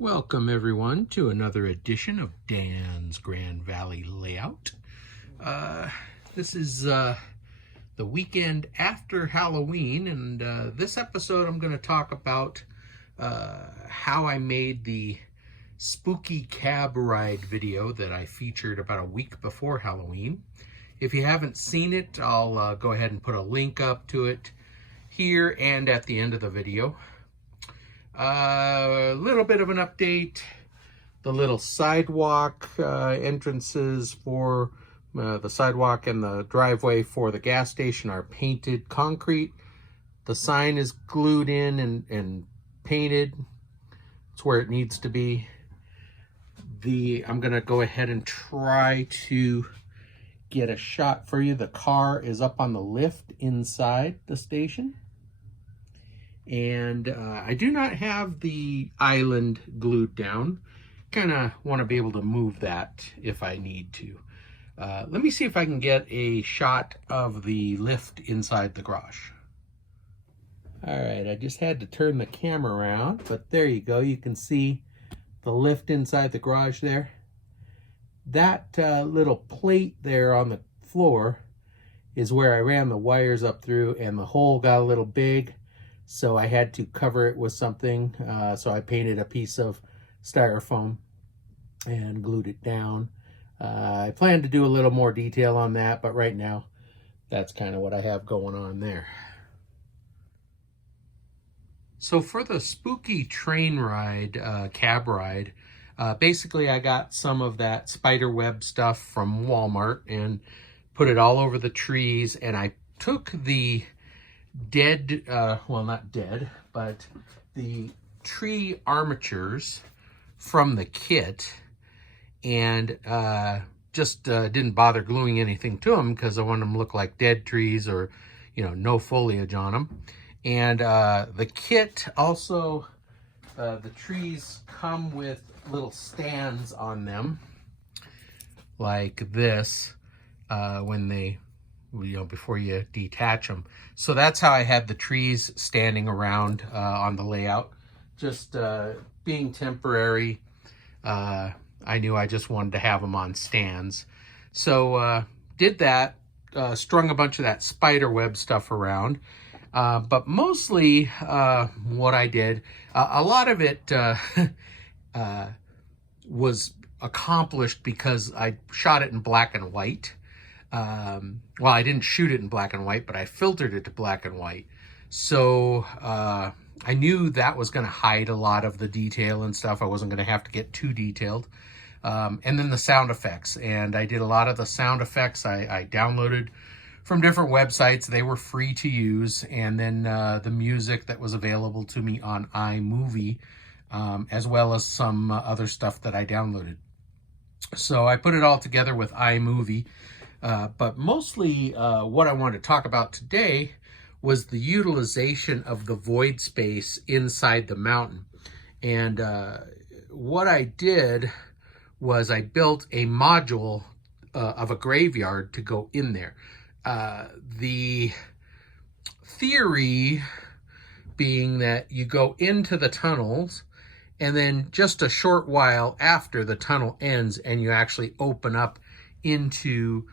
Welcome everyone to another edition of Dan's Grand Valley Layout. This is the weekend after Halloween, and this episode I'm going to talk about how I made the spooky cab ride video that I featured about a week before Halloween. If you haven't seen it, I'll go ahead and put a link up to it here and at the end of the video. A little bit of an update. The little sidewalk entrances for the sidewalk and the driveway for the gas station are painted concrete. The sign is glued in and painted. It's where it needs to be. I'm going to go ahead and try to get a shot for you. The car is up on the lift inside the station. And I do not have the island glued down. Kind of want to be able to move that if I need to. Let me see if I can get a shot of the lift inside the garage. All right, I just had to turn the camera around, but there you go. You can see the lift inside the garage there. That little plate there on the floor is where I ran the wires up through, and the hole got a little big. So I had to cover it with something. So I painted a piece of styrofoam and glued it down. I plan to do a little more detail on that, but right now, that's kind of what I have going on there. So for the spooky train ride, cab ride, basically I got some of that spider web stuff from Walmart and put it all over the trees, and I took the dead, well, not dead, but the tree armatures from the kit, and just didn't bother gluing anything to them because I wanted them to look like dead trees, or no foliage on them. And the kit also, the trees come with little stands on them like this when they before you detach them. So that's how I had the trees standing around on the layout, just being temporary. I knew I just wanted to have them on stands. So did that, strung a bunch of that spider web stuff around. But mostly what I did, a lot of it was accomplished because I shot it in black and white. Well, I didn't shoot it in black and white, but I filtered it to black and white. So I knew that was going to hide a lot of the detail and stuff. I wasn't going to have to get too detailed. And then the sound effects. And I did a lot of the sound effects I downloaded from different websites. They were free to use. And then the music that was available to me on iMovie, as well as some other stuff that I downloaded. So I put it all together with iMovie. But mostly what I wanted to talk about today was the utilization of the void space inside the mountain. And what I did was I built a module of a graveyard to go in there. The theory being that you go into the tunnels, and then just a short while after the tunnel ends and you actually open up into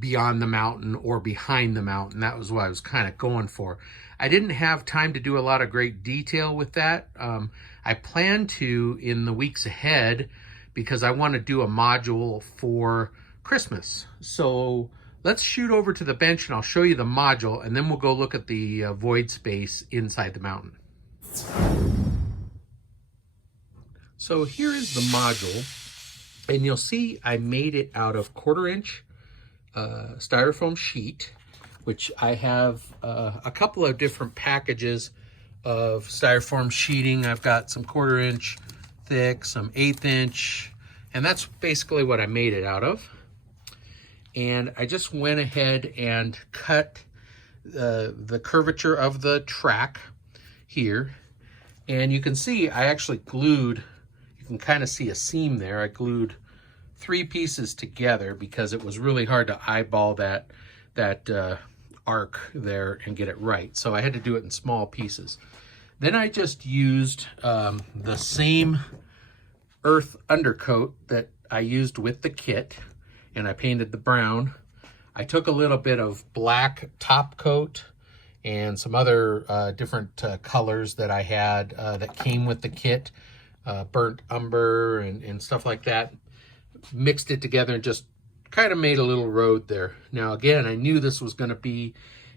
beyond the mountain or behind the mountain. That was what I was kind of going for. I didn't have time to do a lot of great detail with that. I plan to in the weeks ahead because I want to do a module for Christmas. So let's shoot over to the bench and I'll show you the module, and then we'll go look at the void space inside the mountain. So here is the module. And you'll see I made it out of 1/4 inch styrofoam sheet, which I have a couple of different packages of styrofoam sheeting. I've got some 1/4 inch thick, some 1/8 inch, and that's basically what I made it out of. And I just went ahead and cut the curvature of the track here. And you can see I actually glued, you can kind of see a seam there. I glued 3 pieces together because it was really hard to eyeball that arc there and get it right. So I had to do it in small pieces. Then I just used the same earth undercoat that I used with the kit, and I painted the brown. I took a little bit of black top coat and some other different colors that I had that came with the kit, burnt umber and stuff like that. Mixed it together and just kind of made a little road there. Now again, I knew this was going to be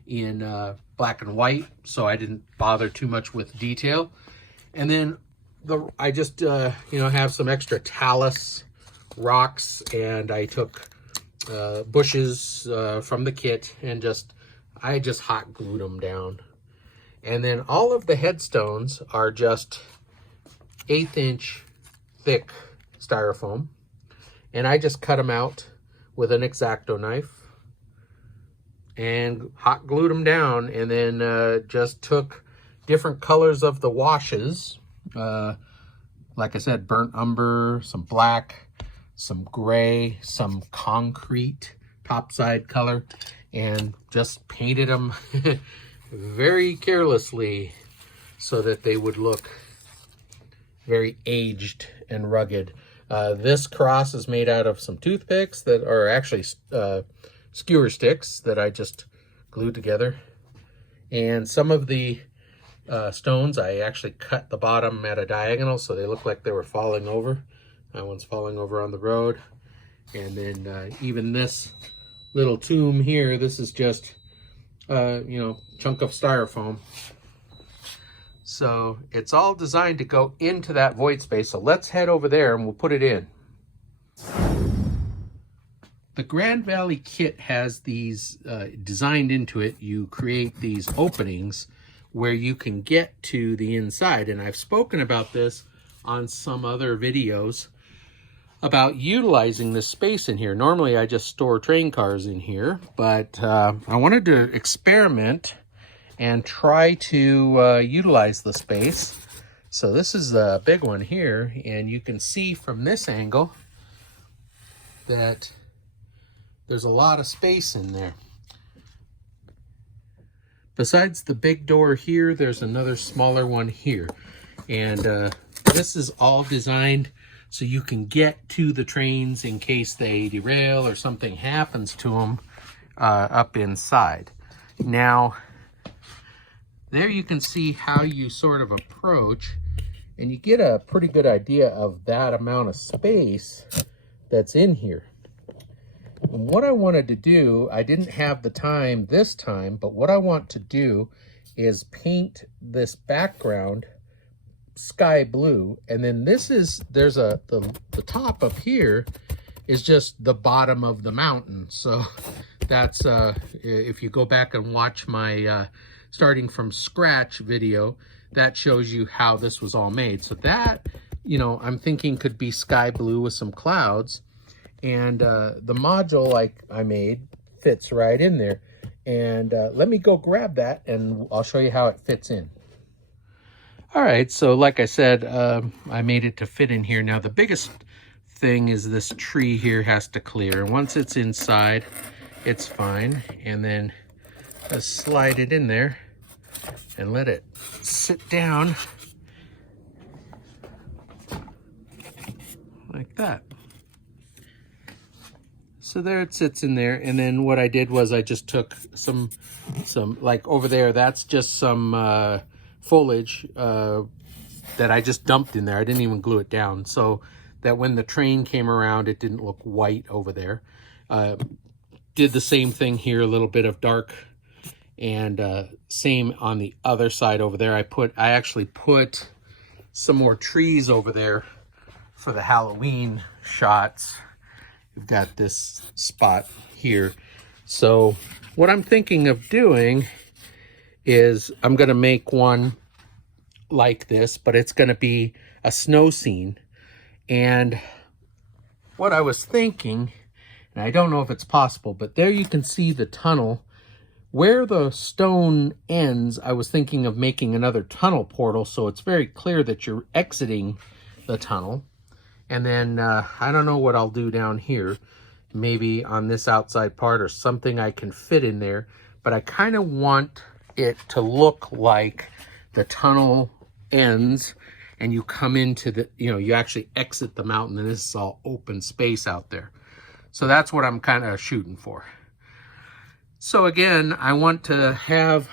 in black and white, so I didn't bother too much with detail. And then I just have some extra talus rocks, and I took bushes from the kit and I just hot glued them down. And then all of the headstones are just 1/8 inch thick styrofoam, and I just cut them out with an X-Acto knife and hot glued them down, and then just took different colors of the washes. Like I said, burnt umber, some black, some gray, some concrete topside color, and just painted them very carelessly so that they would look very aged and rugged. This cross is made out of some toothpicks that are actually skewer sticks that I just glued together. And some of the stones, I actually cut the bottom at a diagonal so they look like they were falling over. That one's falling over on the road. And then even this little tomb here, this is just, chunk of styrofoam. So it's all designed to go into that void space. So let's head over there and we'll put it in. The Grand Valley kit has these designed into it. You create these openings where you can get to the inside. And I've spoken about this on some other videos about utilizing this space in here. Normally I just store train cars in here, but I wanted to experiment and try to utilize the space. So this is the big one here, and you can see from this angle that there's a lot of space in there. Besides the big door here, there's another smaller one here. And this is all designed so you can get to the trains in case they derail or something happens to them up inside. Now, there you can see how you sort of approach, and you get a pretty good idea of that amount of space that's in here. And what I wanted to do, I didn't have the time this time, but what I want to do is paint this background sky blue, and then there's the top up here is just the bottom of the mountain. So that's if you go back and watch my starting from scratch video, that shows you how this was all made. So that, I'm thinking could be sky blue with some clouds, and the module like I made fits right in there. And let me go grab that and I'll show you how it fits in. All right, so like I said, I made it to fit in here. Now the biggest thing is this tree here has to clear. And once it's inside, it's fine. And then just slide it in there and let it sit down like that. So there it sits in there. And then what I did was I just took some like over there, that's just some foliage that I just dumped in there. I didn't even glue it down, so that when the train came around, it didn't look white over there. Did the same thing here, a little bit of dark, and same on the other side over there. I actually put some more trees over there for the Halloween shots. We've got this spot here. So what I'm thinking of doing is I'm going to make one like this, but it's going to be a snow scene. And what I was thinking, and I don't know if it's possible, but there you can see the tunnel. Where the stone ends, I was thinking of making another tunnel portal so it's very clear that you're exiting the tunnel. And then I don't know what I'll do down here. Maybe on this outside part or something I can fit in there. But I kind of want it to look like the tunnel ends and you come into the, you actually exit the mountain, and this is all open space out there. So that's what I'm kind of shooting for. So again, I'm going to have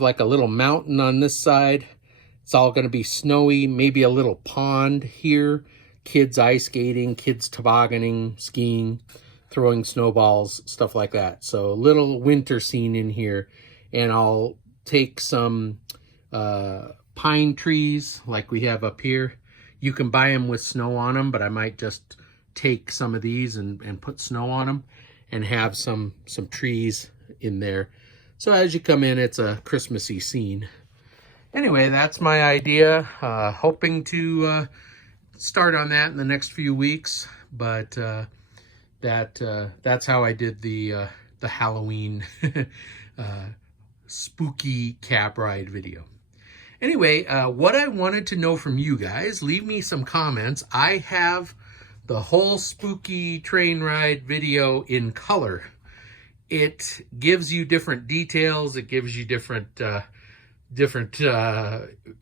like a little mountain on this side. It's all going to be snowy, maybe a little pond here. Kids ice skating, kids tobogganing, skiing, throwing snowballs, stuff like that. So a little winter scene in here. And I'll take some pine trees like we have up here. You can buy them with snow on them, but I might just take some of these and put snow on them and have some trees in there. So as you come in, it's a Christmassy scene. Anyway, that's my idea. Hoping to start on that in the next few weeks, but that's how I did the Halloween spooky cab ride video. Anyway, what I wanted to know from you guys, leave me some comments. I have the whole spooky train ride video in color. It gives you different details. It gives you different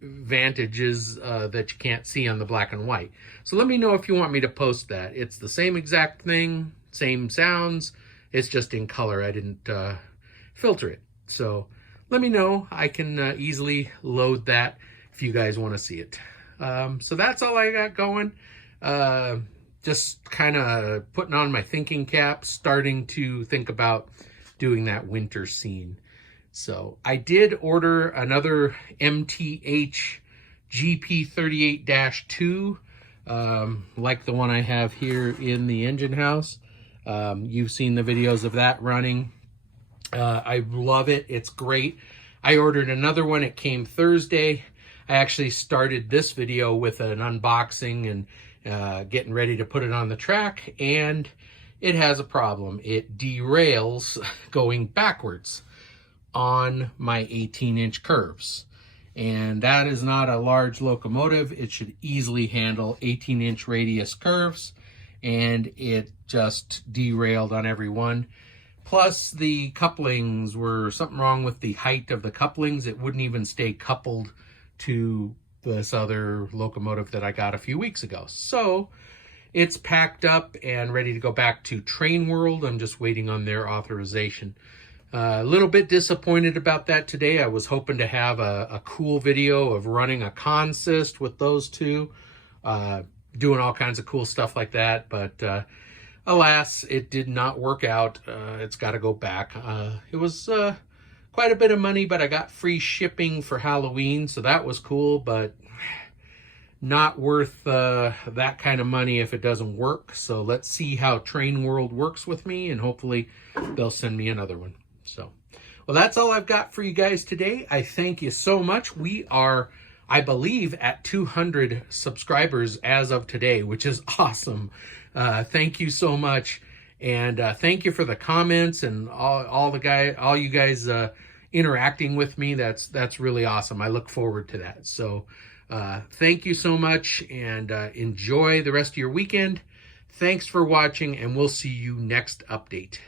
vantages that you can't see on the black and white. So let me know if you want me to post that. It's the same exact thing, same sounds. It's just in color. I didn't filter it. So let me know. I can easily load that if you guys want to see it. So that's all I got going. Just kind of putting on my thinking cap, starting to think about doing that winter scene. So I did order another MTH GP38-2, like the one I have here in the engine house. You've seen the videos of that running. I love it. It's great. I ordered another one. It came Thursday. I actually started this video with an unboxing and getting ready to put it on the track, and it has a problem. It derails going backwards on my 18-inch curves. And that is not a large locomotive. It should easily handle 18-inch radius curves, and it just derailed on every one. Plus the couplings were something wrong with the height of the couplings. It wouldn't even stay coupled to this other locomotive that I got a few weeks ago. So it's packed up and ready to go back to Train World. I'm just waiting on their authorization. A little bit disappointed about that today. I was hoping to have a cool video of running a consist with those two, doing all kinds of cool stuff like that. But alas, it did not work out. It's got to go back. It was quite a bit of money, but I got free shipping for Halloween, so that was cool, but not worth that kind of money if it doesn't work. So let's see how Train World works with me, and hopefully they'll send me another one. So, well, that's all I've got for you guys today. I thank you so much. We are, I believe, at 200 subscribers as of today, which is awesome. Thank you so much. And thank you for the comments and all you guys interacting with me. That's really awesome. I look forward to that. So thank you so much, and enjoy the rest of your weekend. Thanks for watching, and we'll see you next update.